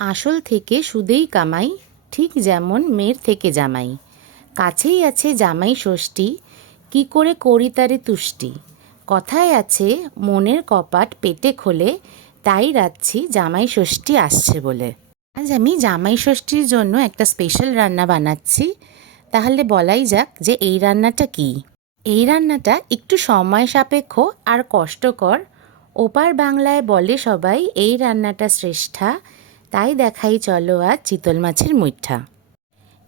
আসল থেকে সুদেই কামাই, ঠিক যেমন মেয়ের থেকে জামাই। কাছেই আছে জামাই ষষ্ঠী, কি করে করি তারে তুষ্টি। কথায় আছে মনের কপাট পেটে খোলে, তাই রাখছি জামাই ষষ্ঠী আসছে বলে। আজ আমি জামাই ষষ্ঠীর জন্য একটা স্পেশাল রান্না বানাচ্ছি। তাহলে বলাই যাক যে এই রান্নাটা কি। এই রান্নাটা একটু সময় সাপেক্ষ আর কষ্টকর। ওপার বাংলায় বলে সবাই এই রান্নাটা শ্রেষ্ঠা, তাই দেখাই চলো আজ চিতল মাছের মুইঠা।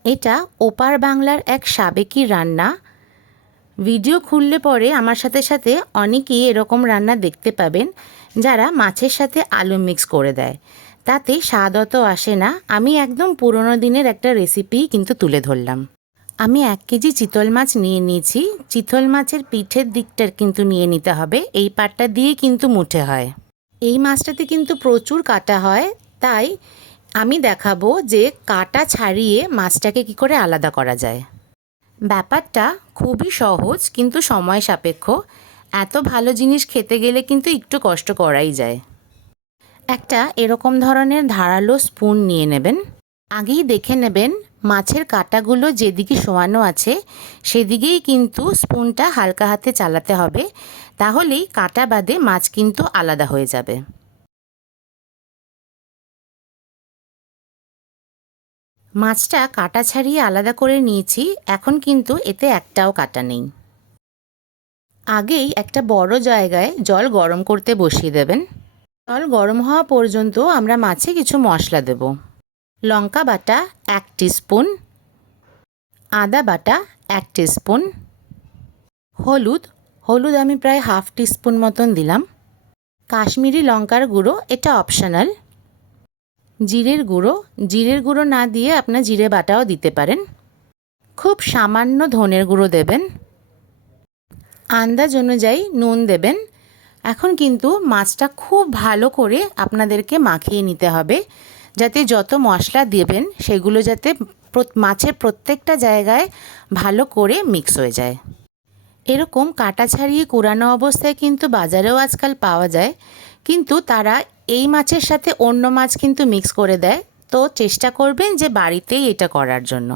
এটা ওপার বাংলার এক সাবেকি রান্না। ভিডিও খুললে পরে আমার সাথে সাথে অনেকেই এরকম রান্না দেখতে পাবেন যারা মাছের সাথে আলু মিক্স করে দেয়, তাতে স্বাদ অত আসে না। আমি একদম পুরনো দিনের একটা রেসিপি কিন্তু তুলে ধরলাম। আমি 1 কেজি চিতল মাছ নিয়ে নিয়েছি। চিতল মাছের পিঠের দিকটা কিন্তু নিয়ে নিতে হবে, এই পাটটা দিয়ে কিন্তু মুঠে হয়। এই মাছটাতে কিন্তু প্রচুর কাটা হয়, তাই আমি দেখাবো যে কাটা ছাড়িয়ে মাছটাকে কি করে আলাদা করা যায়। ব্যাপারটা খুবই সহজ কিন্তু সময় সাপেক্ষ। এত ভালো জিনিস খেতে গেলে কিন্তু একটু কষ্ট করাই যায়। একটা এরকম ধরনের ধারালো স্পুন নিয়ে নেবেন। আগেই দেখে নেবেন মাছের কাঁটাগুলো যেদিকে শোয়ানো আছে সেদিকেই কিন্তু স্পুনটা হালকা হাতে চালাতে হবে, তাহলেই কাঁটা বাদে মাছ কিন্তু আলাদা হয়ে যাবে। মাছটা কাটা ছাড়িয়ে আলাদা করে নিয়েছি, এখন কিন্তু এতে একটাও কাটা নেই। আগেই একটা বড় জায়গায় জল গরম করতে বসিয়ে দেবেন। জল গরম হওয়া পর্যন্ত আমরা মাছে কিছু মশলা দেব। লঙ্কা বাটা 1 টিস্পুন, আদা বাটা 1 টিস্পুন, হলুদ হলুদ আমি প্রায় 1/2 টিস্পুন মতন দিলাম, কাশ্মীরি লঙ্কার গুঁড়ো এটা অপশনাল, জিরের গুঁড়ো না দিয়ে আপনার জিরে বাটাও দিতে পারেন, খুব সামান্য ধনের গুঁড়ো দেবেন, আন্দাজ অনুযায়ী নুন দেবেন। এখন কিন্তু মাছটা খুব ভালো করে আপনাদেরকে মাখিয়ে নিতে হবে, যাতে যত মশলা দেবেন সেগুলো যাতে মাছের প্রত্যেকটা জায়গায় ভালো করে মিক্স হয়ে যায়। এরকম কাটা ছাড়িয়ে কুড়ানো অবস্থায় কিন্তু বাজারেও আজকাল পাওয়া যায়, কিন্তু তারা এই মাছের সাথে অন্য মাছ কিন্তু মিক্স করে দেয়। তো চেষ্টা করবেন যে বাড়িতেই এটা করার জন্য।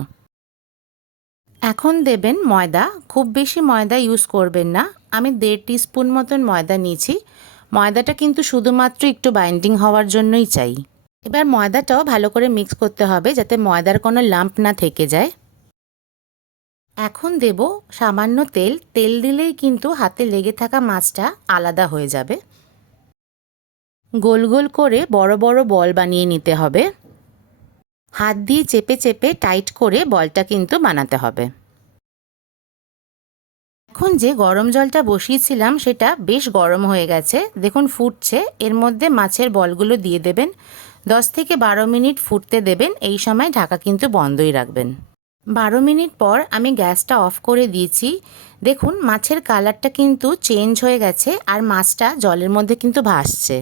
এখন দেবেন ময়দা, খুব বেশি ময়দা ইউজ করবেন না। আমি 1.5 টিস্পুন মতন ময়দা নিয়েছি। ময়দাটা কিন্তু শুধুমাত্র একটু বাইন্ডিং হওয়ার জন্যই চাই। এবার ময়দাটাও ভালো করে মিক্স করতে হবে যাতে ময়দার কোনো লাম্প না থেকে যায়। এখন দেব সামান্য তেল। তেল দিলেই কিন্তু হাতে লেগে থাকা মাছটা আলাদা হয়ে যাবে। গোল গোল করে বড় বড় বল বানিয়ে নিতে হবে। হাত দিয়ে চেপে চেপে টাইট করে বলটা কিন্তু বানাতে হবে। এখন যে গরম জলটা বসিয়েছিলাম সেটা বেশ গরম হয়ে গেছে, দেখুন ফুটছে। এর মধ্যে মাছের বলগুলো দিয়ে দেবেন। 10 থেকে 12 মিনিট ফুটতে দেবেন। এই সময় ঢাকা কিন্তু বন্ধই রাখবেন। 12 মিনিট পর আমি গ্যাসটা অফ করে দিয়েছি। দেখুন মাছের কালারটা কিন্তু চেঞ্জ হয়ে গেছে আর মাছটা জলের মধ্যে কিন্তু ভাসছে।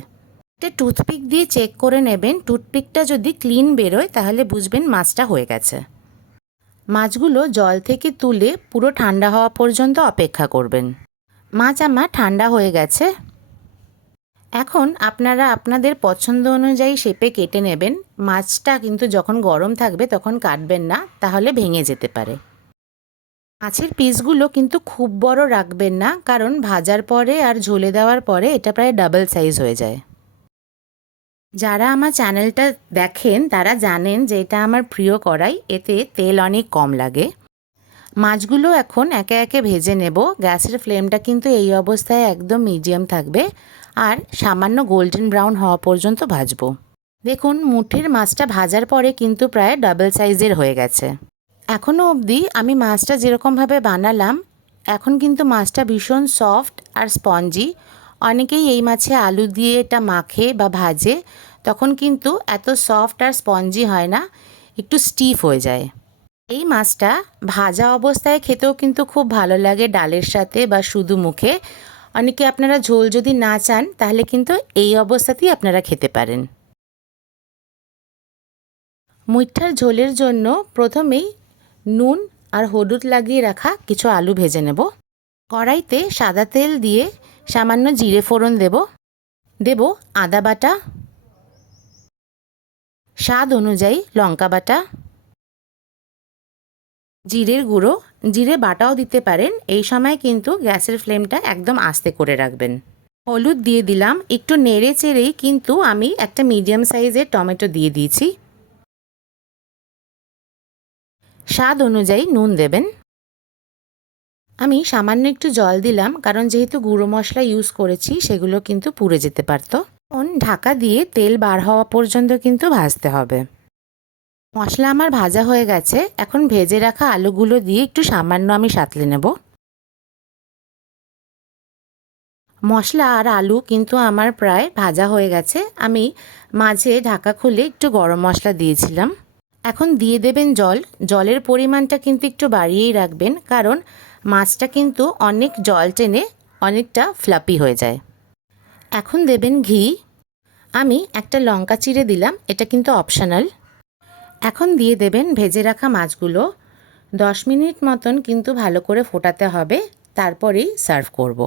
একটা টুথপিক দিয়ে চেক করে নেবেন। টুথপিকটা যদি ক্লিন বেরোয় তাহলে বুঝবেন মাছটা হয়ে গেছে। মাছগুলো জল থেকে তুলে পুরো ঠান্ডা হওয়া পর্যন্ত অপেক্ষা করবেন। মাছ আমার ঠান্ডা হয়ে গেছে। এখন আপনারা আপনাদের পছন্দ অনুযায়ী শেপে কেটে নেবেন। মাছটা কিন্তু যখন গরম থাকবে তখন কাটবেন না, তাহলে ভেঙে যেতে পারে। মাছের পিসগুলো কিন্তু খুব বড় রাখবেন না, কারণ ভাজার পরে আর ঝোলে দেওয়ার পরে এটা প্রায় ডাবল সাইজ হয়ে যায়। যারা আমার চ্যানেলটা দেখেন তারা জানেন যে এটা আমার প্রিয় কড়াই, এতে তেল অনেক কম লাগে। মাছগুলো এখন একে একে ভেজে নেব। গ্যাসের ফ্লেমটা কিন্তু এই অবস্থায় একদম মিডিয়াম থাকবে আর সামান্য গোল্ডেন ব্রাউন হওয়া পর্যন্ত ভাজবো। দেখুন মুঠের মাছটা ভাজার পরে কিন্তু প্রায় ডাবল সাইজের হয়ে গেছে। এখনও অবধি আমি মাছটা যেরকমভাবে বানালাম, এখন কিন্তু মাছটা ভীষণ সফট আর স্পঞ্জি। অনেকেই এই মাছে আলু দিয়ে এটা মাখে বা ভাজে, তখন কিন্তু এত সফট আর স্পঞ্জি হয় না, একটু স্টিফ হয়ে যায়। এই মাছটা ভাজা অবস্থায় খেতেও কিন্তু খুব ভালো লাগে ডালের সাথে বা শুধু মুখে। অনেকে আপনারা ঝোল যদি না চান তাহলে কিন্তু এই অবস্থাতেই আপনারা খেতে পারেন। মুইঠার ঝোলের জন্য প্রথমেই নুন আর হলুদ লাগিয়ে রাখা কিছু আলু ভেজে নেব। কড়াইতে সাদা তেল দিয়ে সামান্য জিরে ফোড়ন দেব আদা বাটা, স্বাদ অনুযায়ী লঙ্কা বাটা, জিরের গুঁড়ো, জিরে বাটাও দিতে পারেন। এই সময় কিন্তু গ্যাসের ফ্লেমটা একদম আস্তে করে রাখবেন। হলুদ দিয়ে দিলাম, একটু নেড়ে চেড়েই কিন্তু আমি একটা মিডিয়াম সাইজের টমেটো দিয়ে দিয়েছি। স্বাদ অনুযায়ী নুন দেবেন। আমি সামান্য একটু জল দিলাম, কারণ যেহেতু গুঁড়ো মশলা ইউজ করেছি সেগুলো কিন্তু পুড়ে যেতে পারতো। এখন ঢাকা দিয়ে তেল বার হওয়া পর্যন্ত কিন্তু ভাজতে হবে। মশলা আমার ভাজা হয়ে গেছে, এখন ভেজে রাখা আলুগুলো দিয়ে একটু সামান্য আমি সাঁতলে নেব। মশলা আর আলু কিন্তু আমার প্রায় ভাজা হয়ে গেছে। আমি মাঝে ঢাকা খুলে একটু গরম মশলা দিয়েছিলাম। এখন দিয়ে দেবেন জল। জলের পরিমাণটা কিন্তু একটু বাড়িয়েই রাখবেন, কারণ মাছটা কিন্তু অনেক জল টেনে অনেকটা ফ্লাপি হয়ে যায়। এখন দেবেন ঘি। আমি একটা লঙ্কা চিড়ে দিলাম, এটা কিন্তু অপশনাল। এখন দিয়ে দেবেন ভেজে রাখা মাছগুলো। 10 মিনিট মতন কিন্তু ভালো করে ফোটাতে হবে, তারপরেই সার্ভ করব।